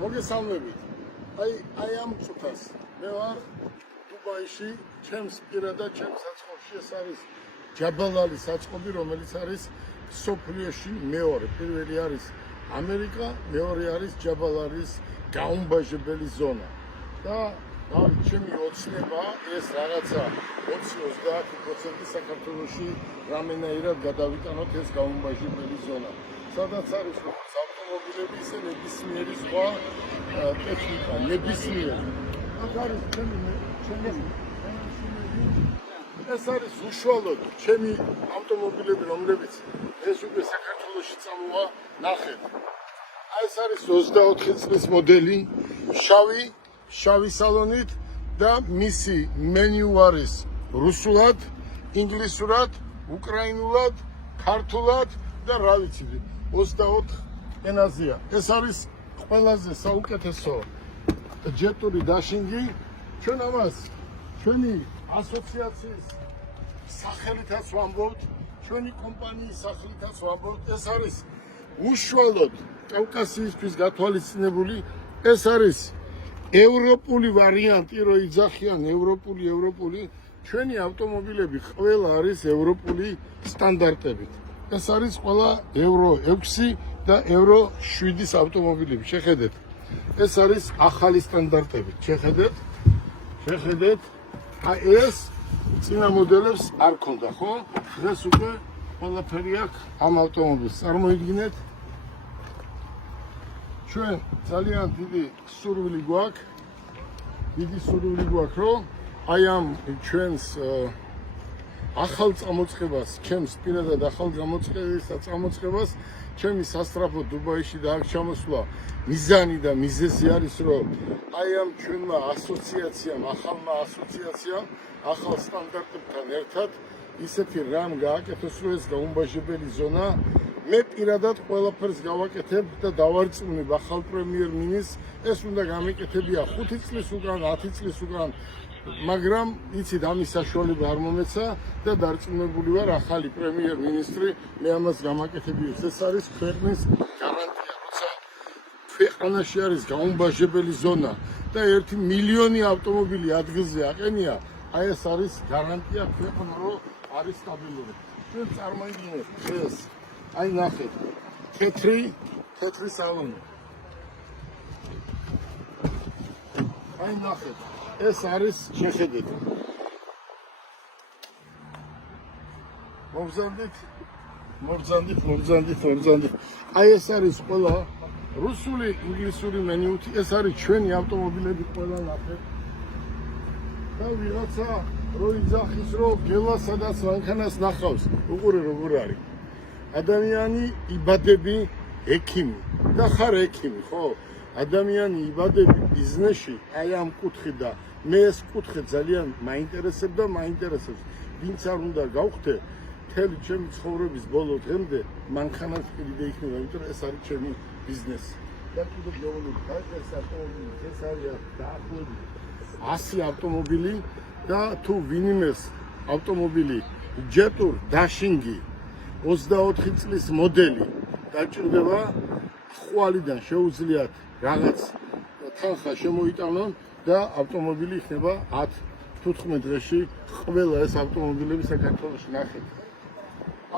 მოგესალმებით. აი ამ წუთას მე ვარ დუბაიში, ჩემს პირადად ჩემს საწყობში, ეს არის ჯაბალალის საწყობი, რომელიც არის სოფლიოში მეორე. პირველი არის ამერიკა, მეორე არის ჯაბალალის გაუმბაჟებელი ზონა. და ჩემი ოცნება ეს რაღაცა 20-30% საქართველოში რამენაირად გადავიტანოთ ეს გაუმბაჟებელი ზონა. სადაც არის როგორც ავტომობილები, ისე ნებისმიერი სხვა ტექნიკა, ნებისმიერი. აქ არის ეს არის უშუალოდ ჩემი ავტომობილები, რომლებიც ეს უკვე საქართველოში წამოვა ნახეთ. ეს არის 24 წლის მოდელი, შავი სალონით და მისი მენიუ არის რუსულად, ინგლისურად, უკრაინულად, ქართულად და რა ვიცი 24 ენაზეა. ეს არის ყველაზე საუკეთესო ჯეტური დაშინგი. ჩვენ ამას ჩვენი ასოციაციის სახელითაც ვამბობთ, ჩვენი კომპანიის სახელითაც ვამბობთ. ეს არის უშუალოდ კავკასიისთვის გათვალისწინებული. ეს არის ევროპული ვარიანტი, რო იძახიან ევროპული. ჩვენი ავტომობილები ყველა არის ევროპული სტანდარტებით. ეს არის ყველა ევრო 6 და ევრო 7-ის ავტომობილები. შეხედეთ. ეს არის ახალი სტანდარტები. შეხედეთ. აი ეს წინა მოდელებს არ ქონდა, ხო? დღეს უკვე ყველაფერი აქვს ამ ავტომობილს. წარმოიდგინეთ. ჩვენ ძალიან დიდი სურვილი გვაქვს, რომ აი ამ ჩვენს ახალ წამოწყებას, ჩემს პირადად ახალ წამოწყებას, ჩემი სასწრაფო დუბაიში და აქ ჩამოსვლა მიზანი და მიზეზი არის, რომ აი ამ ჩვენმა ასოციაციამ, ახალმა ასოციაციამ, ახალ სტანდარტებთან ერთად ისეთი რამ გააკეთოს, რომ ეს გაუმბაჟებელი ზონა მე პირადად ყველაფერს გავაკეთებ და დავარწმუნებ ახალ პრემიერ-მინისტრს, ეს უნდა გამეკეთებია 5 წლის უკან, 10 წლის უკან, მაგრამ იცით ამის საშუალება არ მომეცა და დარწმუნებული ვარ ახალი პრემიერ-მინისტრი მე ამას გამაკეთებიოს. ეს არის ქვეყნის გარანტია, როცა ქვეყანაში არის გაუმბაჟებელი ზონა და 1 მილიონი ავტომობილი ადგილზე აყენია, აი ეს არის გარანტია ქვეყნა, რომ არის სტაბილური. ჩვენ წარმოიდგინეთ ეს აი ნახეთ, თეთრი სალონი. აი ნახეთ, ეს არის შეხედეთ. მოგზანდით. აი ეს არის ყველა რუსული, ინგლისური მენიუთი, ეს არის ჩვენი ავტომობილები ყველა ნახეთ. და ვიღაცა რო იძახის, რომ გელა სადაც მანქანას ნახავს, უყურე როგორ არის. ადამიანი იბადები ექიმი და ხარ ექიმი, ხო? ადამიანი იბადები ბიზნესში, აი ამ კუთხით და მე ეს კუთხე ძალიან მაინტერესებს. ვინც არ უნდა გავხდე მთელი ჩემი ცხოვრების ბოლო დღემდე მანქანას პირიდე იქნება, იმიტომ რომ ეს არის ჩემი ბიზნესი. და კიდევ გეუბნები, ეს ავტომობილი, ეს არის დაახლოებით 100 ავტომობილი და თუ ვინმეს ავტომობილი ჯეტურ დაშინგი 24 წლის მოდელი დაჭირდება, ხვალიდან შეუძლიათ რაღაც თანხა შემოიტანონ და ავტომობილი იქნება 10-15 დღეში ყველა ეს ავტომობილები საქართველოში ნახეთ.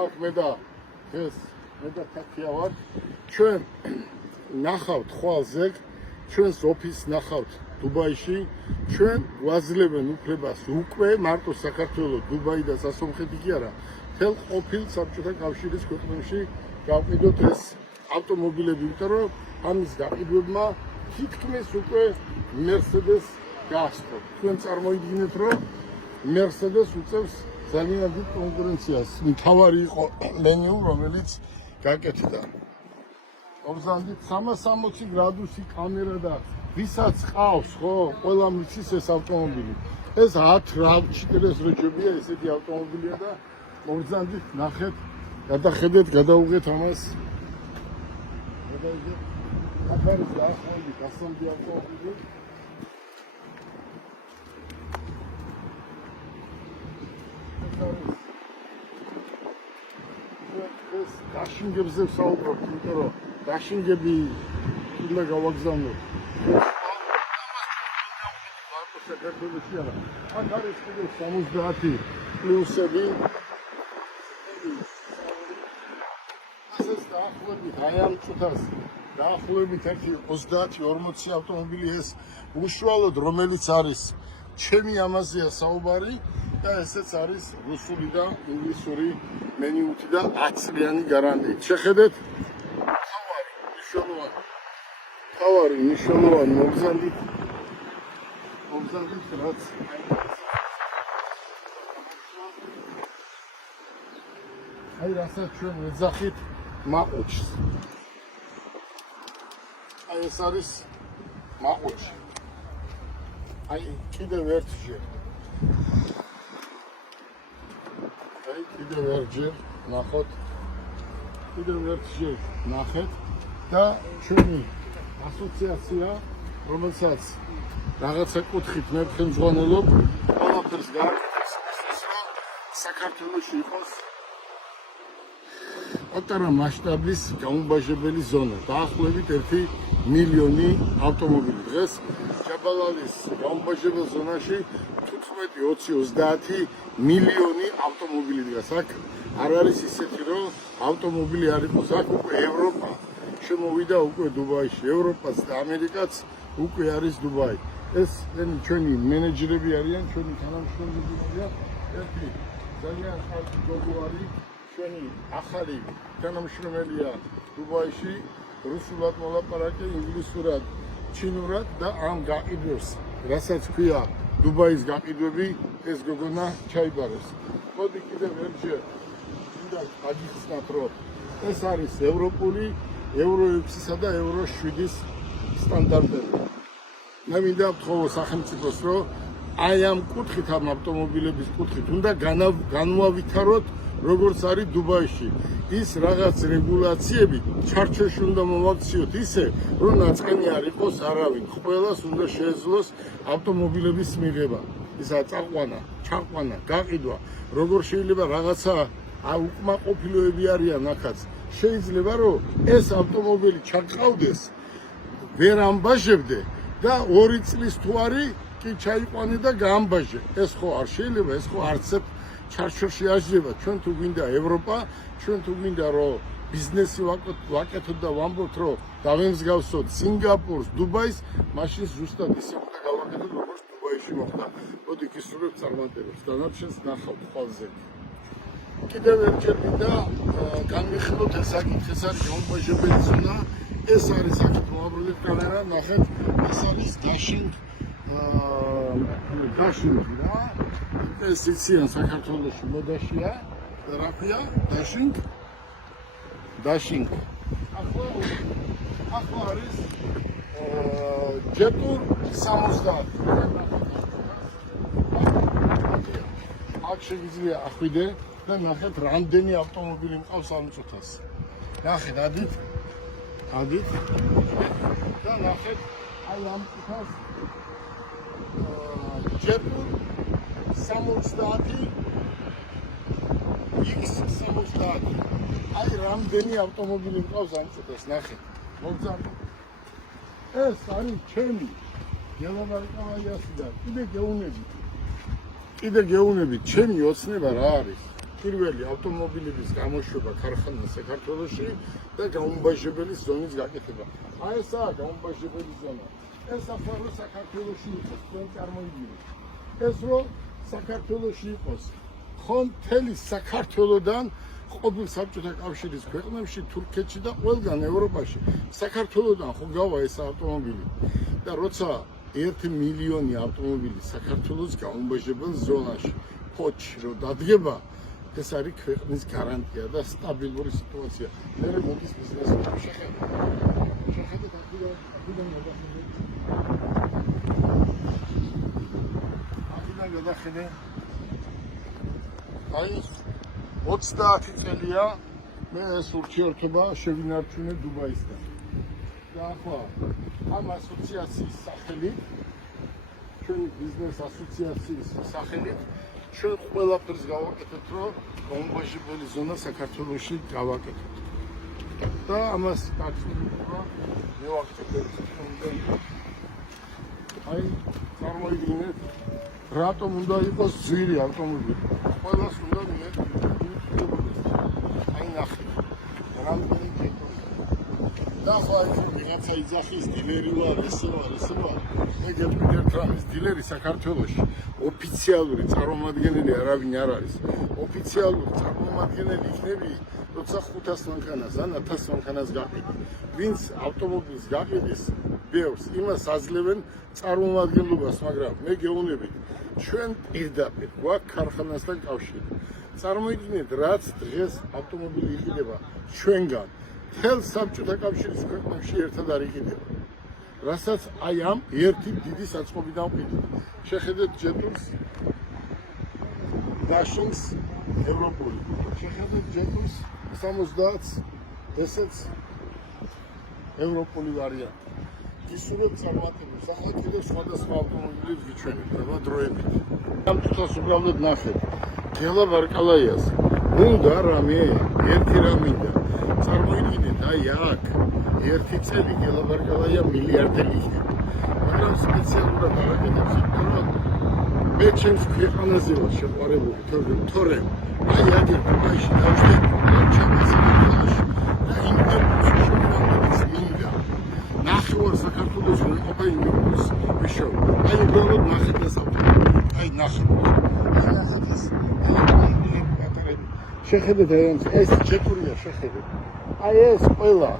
აქ მე და თათია ვარ. ჩვენ ნახავთ ხვალზე, ჩვენს ოფისს ნახავთ დუბაიში, ჩვენ ვაძლევენ უფლებას უკვე მარტო საქართველოს, დუბაი და სასონხეთი კი არა, მთელ ყოფილ საბჭოთა კავშირის ქვეყნებში გავყიდოთ ეს ავტომობილები, იმიტომ რომ ამის გაყიდვებმა თითქმის უკვე მერსედეს გაასწრო. თქვენ წარმოიდგინეთ, რომ მერსედეს უწევს ძალიან დიდ კონკურენციას. მთავარი იყო მენიუ, რომელიც გაკეთდა. მოგზანდით 360 გრადუსი კამერა და ვისაც ყავს, ხო, ყველამ იცის ეს ავტომობილი. ეს 10 RAV4 როჯებია, ესეთი ავტომობილია და მოგზანდით ნახეთ, გადახედეთ, გადაუღეთ ამას. აქ არის დაახლოებით 100 ავტომობილი. ეს დაშინგებზე ვსაუბრობთ, იმიტომ რომ დაშინგები უნდა გავაგზავნოთ. საქართველოში არა. აქ არის კიდევ 70 პლუსები. ასეც დაახლოებით აი ამ წუთას დაახლოებით 30-40 ავტომობილი ეს უშუალოდ რომელიც არის ჩემი ამაზეა საუბარი და ესეც არის რუსული და ინგლისური მენიუთი და 10 წლიანი გარანტიით. შეხედეთ თავარი მნიშვნელოვანი მოგზაურით რაც აი რასაც ჩვენ ვეძახით მაყუჩს. აი ეს არის მაყუჩი. აი კიდევ ერთჯერ. აი კიდევ ერთჯერ ნახოთ. კიდევ ერთჯერ ნახეთ და ჩვენი ასოციაცია რომელსაც რაღაცა კუთხით მე ხელმძღვანელობ ყველაფერს გააკეთებს რომ საქართველოში იყოს პატარა მასშტაბის გაუმბაჟებელი ზონა. დაახლოებით 1 მილიონი ავტომობილი. დღეს ჯაბალალის გაუმბაჟებელ ზონაში 15-20-30 მილიონი ავტომობილი დგას. აქ არ არის ისეთი რომ ავტომობილი არ იყოს. აქ უკვე ევროპა შემოვიდა უკვე დუბაიში. ევროპაც და ამერიკაც უკვე არის დუბაი. ეს ჩვენი მენეჯერები არიან, ჩვენი თანამშრომლები არიან. ერთი ძალიან კარგი გოგო არის ჩვენი ახალი თანამშრომელია დუბაიში, რუსულად მოლაპარაკე, ინგლისურად, ჩინურად და ამ გაყიდვებს, რასაც ქვია დუბაის გაყიდვები, ეს გოგონა ჩაიბარეს. მოდი კიდევ ერთჯერ უნდა გაგიხსნათ, რომ ეს არის ევროპული, ევრო 6-სა და ევრო 7-ის სტანდარტები. მე მინდა ვთხოვო სახელმწიფოს, რომ აი ამ კუთხით ამ ავტომობილების კუთხით უნდა განვავითაროთ როგორც არის დუბაიში. ის რაღაც რეგულაციები ჩარჩოში უნდა მოვაქციოთ ისე, რომ ნაწყენი არ იყოს არავინ. ყველას უნდა შეეძლოს ავტომობილების მიღება. ისა ჩაყვანა, გაყიდვა. როგორ შეიძლება რაღაცა უკმაყოფილოები არიან ახაც. შეიძლება რომ ეს ავტომობილი ჩაყავდეს, ვერ ამბაჟებდე და 2 წლის თუ არის კი ჩაიყვანე და გაამბაჟე. ეს ხო არ შეიძლება, ეს ხო არცებ ჩარჩოში აღება. ჩვენ თუ გვინდა ევროპა, ჩვენ თუ გვინდა რომ ბიზნესი ვაკეთოთ და ვამბობთ რომ დავემსგავსოთ სინგაპურს, დუბაის, მაშინ ზუსტად ისე უნდა გავაკეთოთ როგორც დუბაიში მოხდა. მოდი გისურვებთ წარმატებებს. დანარჩენს ნახავთ ყველაზე. კიდევ ერთჯერ მინდა განვიხილოთ ეს საკითხი, ეს არის გაუმბაჟებელი ზონა. ეს არის აქეთ მოაბრუნეთ კამერა, ნახეთ, ეს არის დაშინგ რა. ეს იციან საქართველოში მოდაშია და რა ქვია დაშინგ. ახლა არის ჯეტურ 70. აქ შეიძლება ახვიდე და ნახეთ რამდენი ავტომობილი მყავს ამ წუთას. ნახეთ ადით და ნახეთ აი ამ წუთას ჯეტურ 70 X70. აი რამდენი ავტომობილი მყავს ამ წუთას, ნახეთ. მოგზავნე. ეს არის ჩემი გელაბარკავაიასიდან. კიდე გეუბნებით, ჩემი ოცნება რა არის? პირველი ავტომობილების გამოშვება ქარხანა საქართველოში და გაუმბაჟებელი ზონის გაკეთება. აი ესაა გაუმბაჟებელი ზონა. ეს ახლა რო საქართველოში იყოს, თქვენ წარმოიდგინეთ. ეს რო საქართველოში იყოს, ხომ მთელი საქართველოდან ყოფილ საბჭოთა კავშირის ქვეყნებში, თურქეთში და ყველგან ევროპაში საქართველოდან ხო გავა ეს ავტომობილი და როცა 1 მილიონი ავტომობილი საქართველოს გაუმბაჟებელ ზონაში ფოჩი რო დადგება, ეს არის ქვეყნის გარანტია და სტაბილური სიტუაცია. მე მოდის ბიზნესი შეხედეთ აქედან გადახედე. აი 30 წელია მე ეს ურთიერთობა შევინარჩუნე დუბაისთან. და ახლა ამ ასოციაციის სახელით, ჩვენი ბიზნეს ასოციაციის სახელით ჩვენ ყველაფერს გავაკეთებთ, რომ გაუმბაჟებელი ზონა საქართველოში გავაკეთოთ. და ამას დაწინდა მევახცეთ აი წარმოიდგინეთ რატომ უნდა იყოს ძვირი ავტომობილი ყველას უნდა მიეღებოდეს აი ნახეთ რამდენი კეთილი და ხაი ვიღაცა იძახის დილერი ვარ ესე ვარ მე გეტყვით რამის დილერი საქართველოში ოფიციალური წარმომადგენელი არავინ არ არის ოფიციალური წარმომადგენელი იქნები როცა 500 მანქანას ან 1000 მანქანას გაყიდო ვინც ავტომობილს გაყიდის ბევრს იმას აძლევენ წარმომადგენლობას მაგრამ მე გეუბნებით ჩვენ პირდაპირ გვაქვს ქარხანასთან კავშირი წარმოიდგინეთ რაც დღეს ავტომობილი იყიდება ჩვენგან თელ საბჭოთა კავშირის ქვეყნებში ერთად არ იყიდება რასაც აი ამ ერთი დიდი საწყობიდან ვყიდით შეხედეთ ჯეტურს დაშენს ევროპული შეხედეთ ჯეტურს 70 ესეც ევროპული ვარიანტი ისურვებ წარმატებას ახლა კიდევ სხვადასხვა ავტომობილებს გიჩვენებდება დროებით ამ თვითონს უბრალოდ ნახეთ გელა ბარკალაიას უნდა რამე ერთი რამ მინდა წარმოიდგინეთ აი აქ ერთი წელი გელა ბარკალაია მილიარდელი იქნება მაგრამ სპეციალურად არაკეთებს იმიტომ მე ჩემს ქვეყანაზე ვარ შეყვარებული თორემ აი აგერ ბაიში დავშტე ჩემს ქვეყანაში და იმდენ მინდა ნახევარ საქართველოს მეყოფა იმდენს ვიშო აი უბრალოდ ნახეთ ეს ავტომობილი აი ნახეთ ეს შეხედეთ ეს ჩეკურია შეხედეთ აი ეს ყველა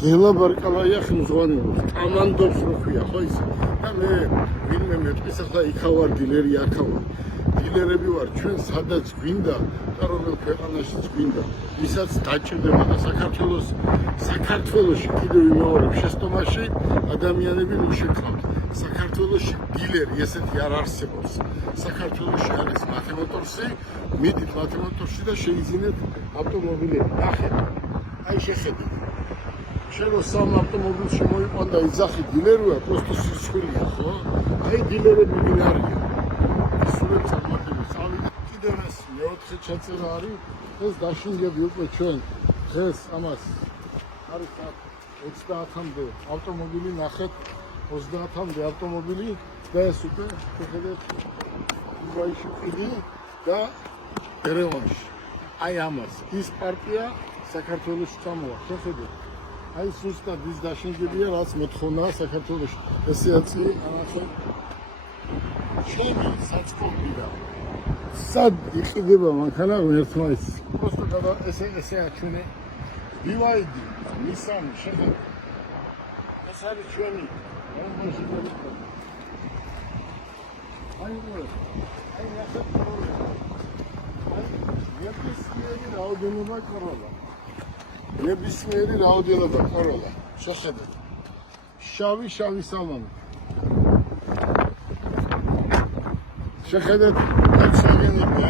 გელა ბარკალაია ხმზღვანელობს კამანდობს რო ქვია ხო ის და მე ვინმე მეტყვის ახლა იქავარ დილერი აქავარ დილერები ვარ ჩვენ სადაც გვინდა და რომელ ქვეყანაშიც გვინდა ისაც დაჭირდება და საქართველოში კიდევ იმეორებ შეცდომაში ადამიანები მუშაობთ საქართველოში დილერი ესეთი არ არსებობს საქართველოში არის მათემოტორსი მიდით მათემოტორში და შეიძინეთ ავტომობილები ნახეთ აი შეხედეთ შენ რო სამ ავტომობილში მოიყვანდა იძახი დილერია პროსტო სიცხვილია ხო აი დილერები ვინ არიან ისურვებ წარმატებას ავიდეთ კიდევ ეს მეოთხე ჩაწერა არის ეს დაშინდები უკვე ჩვენ დღეს ამას არის 30-მდე ავტომობილი ნახეთ 30-მდე ავტომობილი და ეს უკვე შეხედეთ უბაიში ყიდი და ერევანში აი ამას ის პარტია საქართველოში წამოვა შეხედეთ აი სუსტად ის დაშინდებია რაც მოთხოვნაა საქართველოში ესეაცი ანახე ჩემი საწყობიდან სად იყიდება მანქანა ერთმანეთს просто когда ესე აჩვენე BYD Nissan შეხედეთ ეს არის ჩვენი აი ნახეთ ნებისმიერი რაოდენობა კოროლა შეხედეთ შავი სალონი შეხედეთ Volkswagen-ები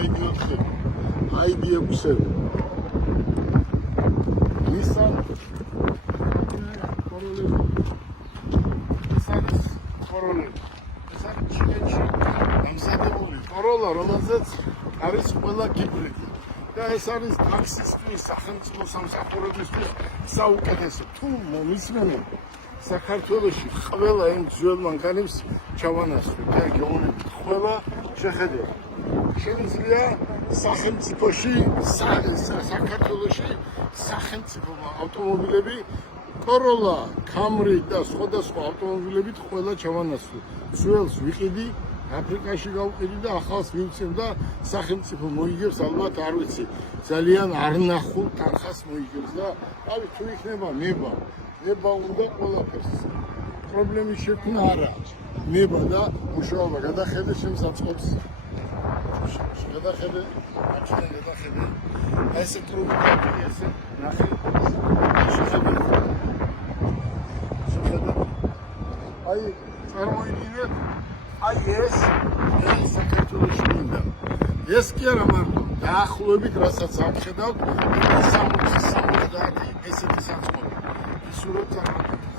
ID.6-ები Nissan კოროლები ეს არის ჩინეთში დამზადებული კოროლა რომელზეც არის ყველა გიბრიდი და ეს არის ტაქსისტის სახელმწიფო სამსახურებისთვის საუკეთესო თუ მომისმენთ საქართველოში ყველა იმ ძველ მანქანებს ჩავანაცვლებ და გეუბნებით ყველა შეხედეთ შეიძლება სახელმწიფოში საქართველოში სახელმწიფო ავტომობილები კოროლა, Camry და სხვადასხვა ავტომობილებით ყველა ჩავანაცვლებ ძველს ვიყიდი აფრიკაში გავყიდი და ახალს ვივცემ და სახელმწიფო მოიგებს ალბათ არ ვიცი ძალიან არ ნახულ თანხას მოიგებს და ავი თუ იქნება ნება უნდა ყველაფერს პრობლემის შექმნა არა ნება და მუშაობა გადახედე შენ საწყობს გადახედე ესე კრუგი ესე ნახე შეხედე აი წარმოიდგინეთ აი ეს საქართველოში მინდა ეს კი არა მარტო დაახლოებით რასაც აქ ხედავთ 60 ესეთი საწყობი ისურვებ წარმატებას